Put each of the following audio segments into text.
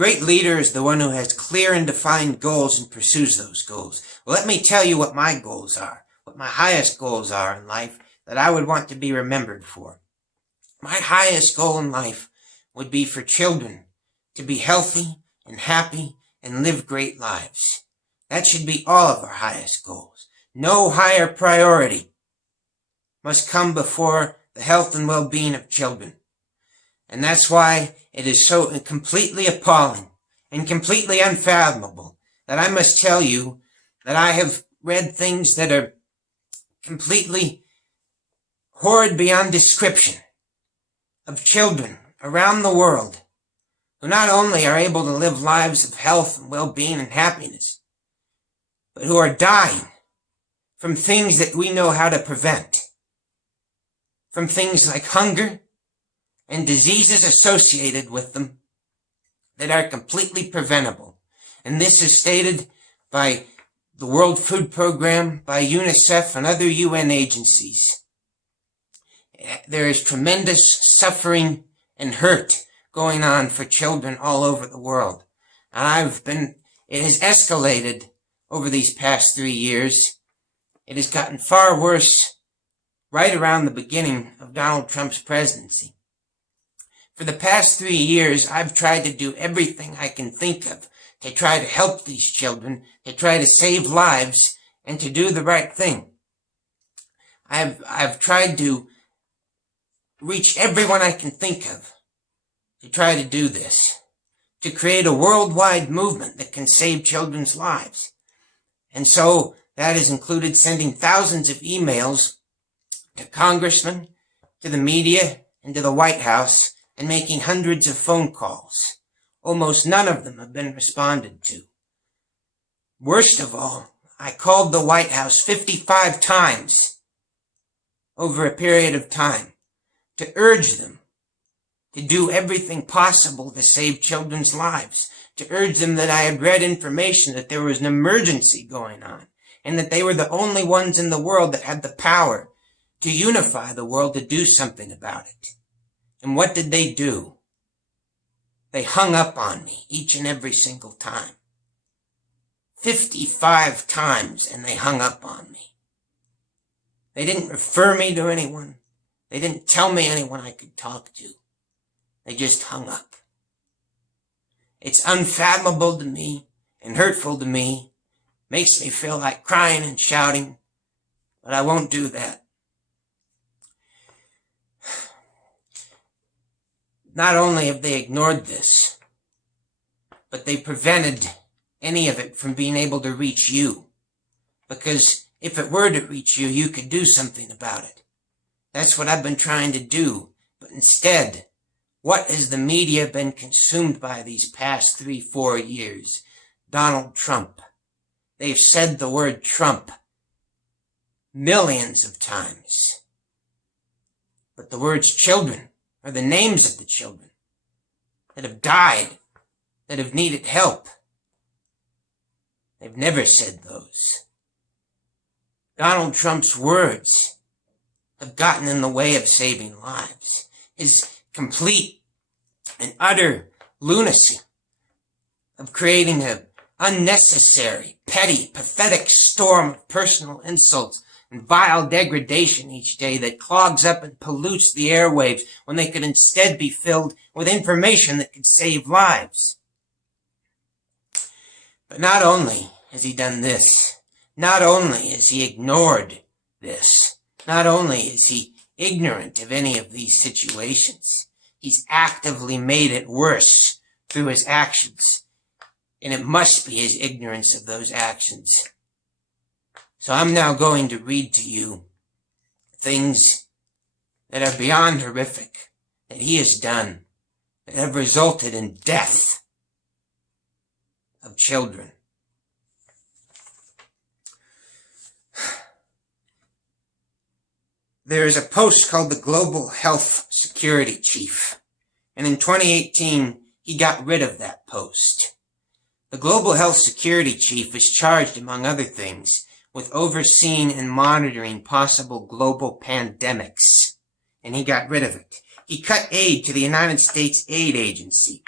great leader is the one who has clear and defined goals and pursues those goals. Well, let me tell you what my goals are, what my highest goals are in life that I would want to be remembered for. My highest goal in life would be for children to be healthy and happy and live great lives. That should be all of our highest goals. No higher priority must come before the health and well-being of children. And that's why it is so completely appalling and completely unfathomable that I must tell you that I have read things that are completely horrid beyond description of children around the world who not only are able to live lives of health and well-being and happiness, but who are dying from things that we know how to prevent, from things like hunger and diseases associated with them that are completely preventable. And this is stated by the World Food Program, by UNICEF and other UN agencies. There is tremendous suffering and hurt going on for children all over the world. It has escalated over these past 3 years. It has gotten far worse right around the beginning of Donald Trump's presidency. For the past 3 years, I've tried to do everything I can think of to try to help these children, to try to save lives, and to do the right thing. I've tried to reach everyone I can think of to try to do this, to create a worldwide movement that can save children's lives. And so that has included sending thousands of emails to congressmen, to the media, and to the White House, and making hundreds of phone calls. Almost none of them have been responded to. Worst of all, I called the White House 55 times over a period of time to urge them to do everything possible to save children's lives, to urge them that I had read information that there was an emergency going on, and that they were the only ones in the world that had the power to unify the world to do something about it. And what did they do? They hung up on me each and every single time. 55 times, and they hung up on me. They didn't refer me to anyone. They didn't tell me anyone I could talk to. They just hung up. It's unfathomable to me and hurtful to me. Makes me feel like crying and shouting, but I won't do that. Not only have they ignored this, but they prevented any of it from being able to reach you. Because if it were to reach you, you could do something about it. That's what I've been trying to do. But instead, what has the media been consumed by these past 3-4 years? Donald Trump. They've said the word Trump millions of times. But the words children are the names of the children that have died, that have needed help. They've never said those. Donald Trump's words have gotten in the way of saving lives. His complete and utter lunacy of creating an unnecessary, petty, pathetic storm of personal insults and vile degradation each day that clogs up and pollutes the airwaves when they could instead be filled with information that could save lives. But not only has he done this, not only has he ignored this, not only is he ignorant of any of these situations, he's actively made it worse through his actions. And it must be his ignorance of those actions. So I'm now going to read to you things that are beyond horrific, that he has done, that have resulted in death of children. There is a post called the Global Health Security Chief, and in 2018, he got rid of that post. The Global Health Security Chief is charged, among other things, with overseeing and monitoring possible global pandemics, and he got rid of it. He cut aid to the United States Aid Agency.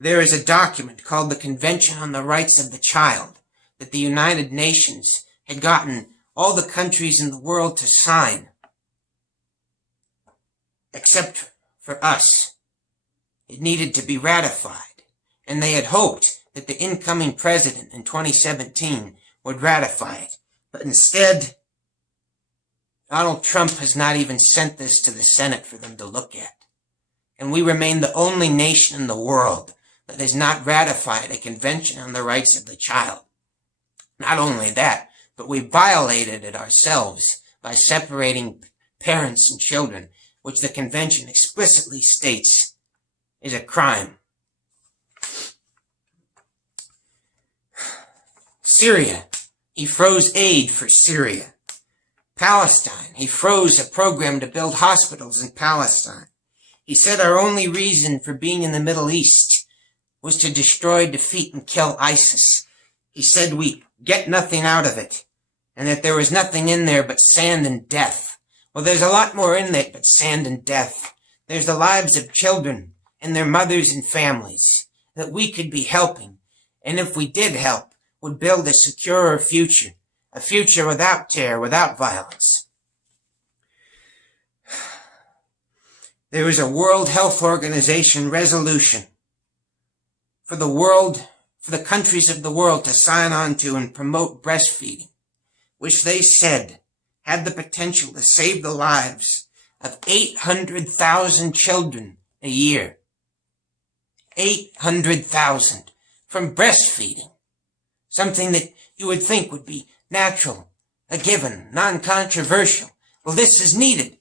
There is a document called the Convention on the Rights of the Child that the United Nations had gotten all the countries in the world to sign, except for us. It needed to be ratified, and they had hoped that the incoming president in 2017 would ratify it. But instead, Donald Trump has not even sent this to the Senate for them to look at. And we remain the only nation in the world that has not ratified a Convention on the Rights of the Child. Not only that, but we violated it ourselves by separating parents and children, which the convention explicitly states is a crime. Syria, he froze aid for Syria. Palestine, he froze a program to build hospitals in Palestine. He said our only reason for being in the Middle East was to destroy, defeat, and kill ISIS. He said we get nothing out of it, and that there was nothing in there but sand and death. Well, there's a lot more in it but sand and death. There's the lives of children and their mothers and families that we could be helping, and if we did help, would build a securer future, a future without terror, without violence. There is a World Health Organization resolution for the countries of the world to sign on to and promote breastfeeding, which they said had the potential to save the lives of 800,000 children a year. 800,000 from breastfeeding. Something that you would think would be natural, a given, non-controversial. Well, this is needed.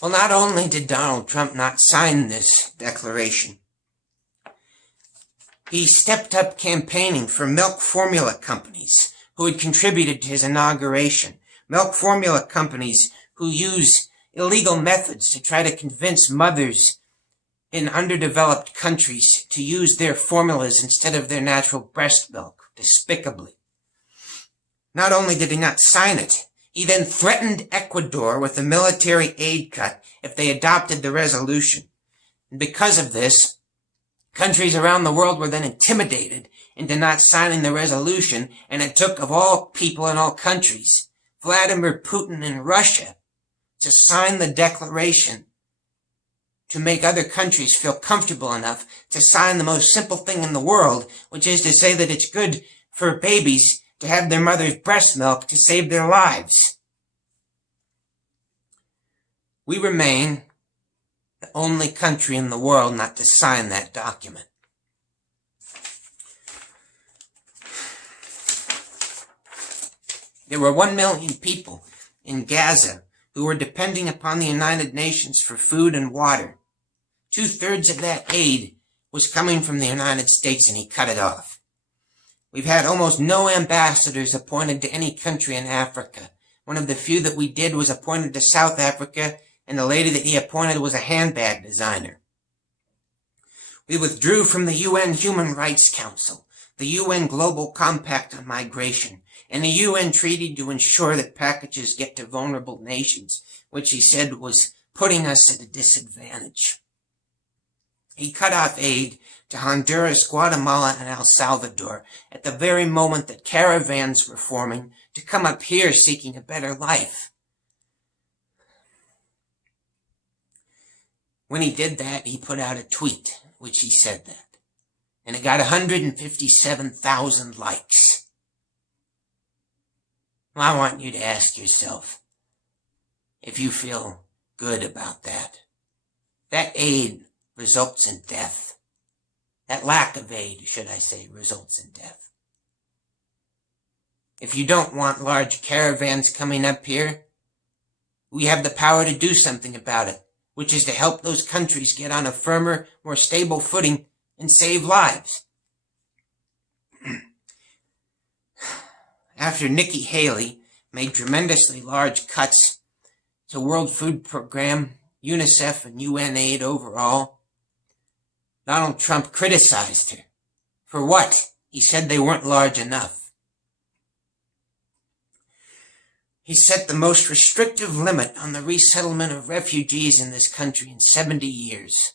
Well, not only did Donald Trump not sign this declaration, he stepped up campaigning for milk formula companies who had contributed to his inauguration. Milk formula companies who use illegal methods to try to convince mothers in underdeveloped countries to use their formulas instead of their natural breast milk, despicably. Not only did he not sign it, he then threatened Ecuador with a military aid cut if they adopted the resolution. And because of this, countries around the world were then intimidated into not signing the resolution, and it took, of all people in all countries, Vladimir Putin in Russia to sign the declaration to make other countries feel comfortable enough to sign the most simple thing in the world, which is to say that it's good for babies to have their mother's breast milk to save their lives. We remain the only country in the world not to sign that document. There were 1 million people in Gaza who were depending upon the United Nations for food and water. 2/3 of that aid was coming from the United States, and he cut it off. We've had almost no ambassadors appointed to any country in Africa. One of the few that we did was appointed to South Africa, and the lady that he appointed was a handbag designer. We withdrew from the UN Human Rights Council, the UN Global Compact on Migration, and the UN treaty to ensure that packages get to vulnerable nations, which he said was putting us at a disadvantage. He cut off aid to Honduras, Guatemala, and El Salvador at the very moment that caravans were forming to come up here seeking a better life. When he did that, he put out a tweet, which he said that, and it got 157,000 likes. Well, I want you to ask yourself if you feel good about that. That aid results in death. That lack of aid, should I say, results in death. If you don't want large caravans coming up here, we have the power to do something about it, which is to help those countries get on a firmer, more stable footing and save lives. After Nikki Haley made tremendously large cuts to World Food Program, UNICEF, and UN aid overall, Donald Trump criticized her. For what? He said they weren't large enough. He set the most restrictive limit on the resettlement of refugees in this country in 70 years.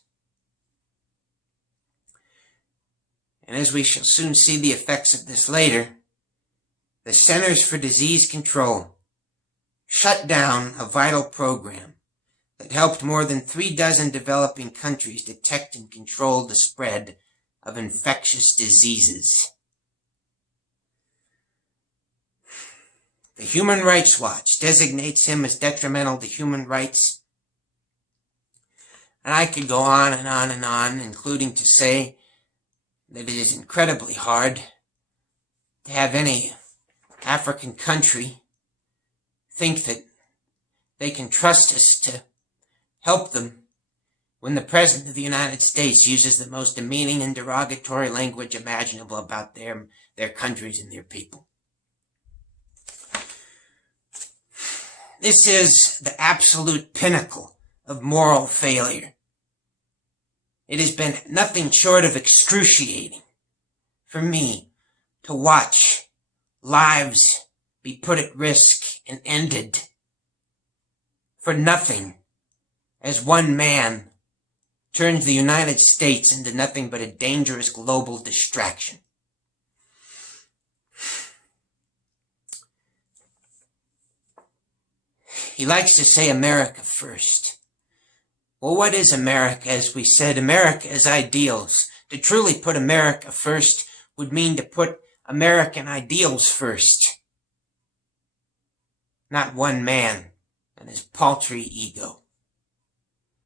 and as we shall soon see the effects of this later, the Centers for Disease Control shut down a vital program that helped more than 36 developing countries detect and control the spread of infectious diseases. The Human Rights Watch designates him as detrimental to human rights. And I could go on and on and on, including to say that it is incredibly hard to have any African country think that they can trust us to help them when the President of the United States uses the most demeaning and derogatory language imaginable about their countries and their people. This is the absolute pinnacle of moral failure. It has been nothing short of excruciating for me to watch lives be put at risk and ended for nothing as one man turns the United States into nothing but a dangerous global distraction. He likes to say America first. Well, what is America? As we said, America is ideals. To truly put America first would mean to put American ideals first. Not one man and his paltry ego.